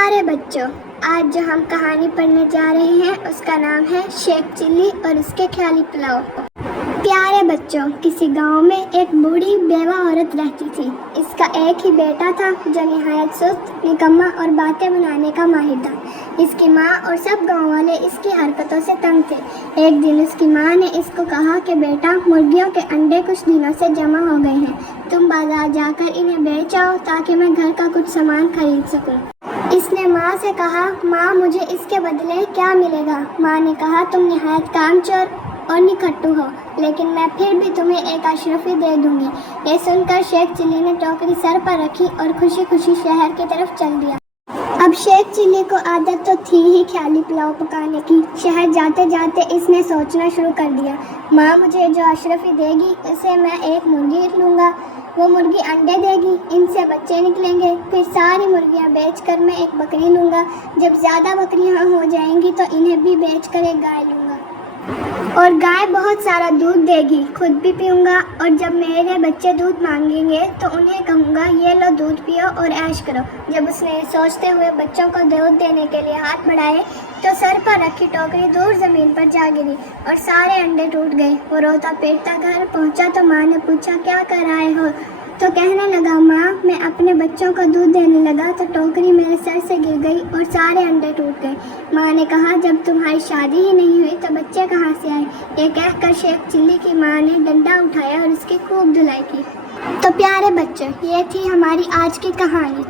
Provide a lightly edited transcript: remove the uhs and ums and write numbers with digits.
پیارے بچوں، آج جو ہم کہانی پڑھنے جا رہے ہیں اس کا نام ہے شیخ چلی اور اس کے خیالی پلاؤ۔ پیارے بچوں، کسی گاؤں میں ایک بوڑھی بیوہ عورت رہتی تھی۔ اس کا ایک ہی بیٹا تھا جو نہایت سست، نکما اور باتیں بنانے کا ماہر تھا۔ اس کی ماں اور سب گاؤں والے اس کی حرکتوں سے تنگ تھے۔ ایک دن اس کی ماں نے اس کو کہا کہ بیٹا، مرغیوں کے انڈے کچھ دنوں سے جمع ہو گئے ہیں، تم بازار جا کر انہیں بیچ آؤ تاکہ میں گھر کا کچھ سامان خرید سکوں۔ اس نے ماں سے کہا، ماں مجھے اس کے بدلے کیا ملے گا؟ ماں نے کہا، تم نہایت کام چور اور نکھٹو ہو، لیکن میں پھر بھی تمہیں ایک اشرفی دے دوں گی۔ یہ سن کر شیخ چلی نے ٹوکری سر پر رکھی اور خوشی خوشی شہر کی طرف چل دیا۔ اب شیخ چلی کو عادت تو تھی ہی خیالی پلاؤ پکانے کی۔ شہر جاتے جاتے اس نے سوچنا شروع کر دیا، ماں مجھے جو اشرفی دے گی اسے میں ایک مرغی لوں گا، وہ مرغی انڈے دے گی، ان سے بچے نکلیں گے، پھر ساری مرغیاں بیچ کر میں ایک بکری لوں گا، جب زیادہ بکریاں ہو جائیں گی تو انہیں بھی بیچ کر ایک گائے لوں گا، اور گائے بہت سارا دودھ دے گی، خود بھی پیوں گا، اور جب میرے بچے دودھ مانگیں گے تو انہیں کہوں گا یہ لو دودھ پیو اور عیش کرو۔ جب اس نے سوچتے ہوئے بچوں کو دودھ دینے کے لیے ہاتھ بڑھائے تو سر پر رکھی ٹوکری دور زمین پر جا گری اور سارے انڈے ٹوٹ گئے۔ وہ روتا پیٹتا گھر پہنچا تو ماں نے پوچھا، کیا کر رہے ہو؟ تو کہنے لگا، ماں میں اپنے بچوں کو دودھ دینے لگا تو ٹوکری میرے سر سے گر گئی اور سارے انڈے ٹوٹ گئے۔ ماں نے کہا، جب تمہاری شادی ہی نہیں ہوئی تو بچے کہاں سے آئے؟ یہ کہہ کر شیخ چلی کی ماں نے ڈنڈا اٹھایا اور اس کی خوب دھلائی کی۔ تو پیارے بچوں، یہ تھی ہماری آج کی کہانی۔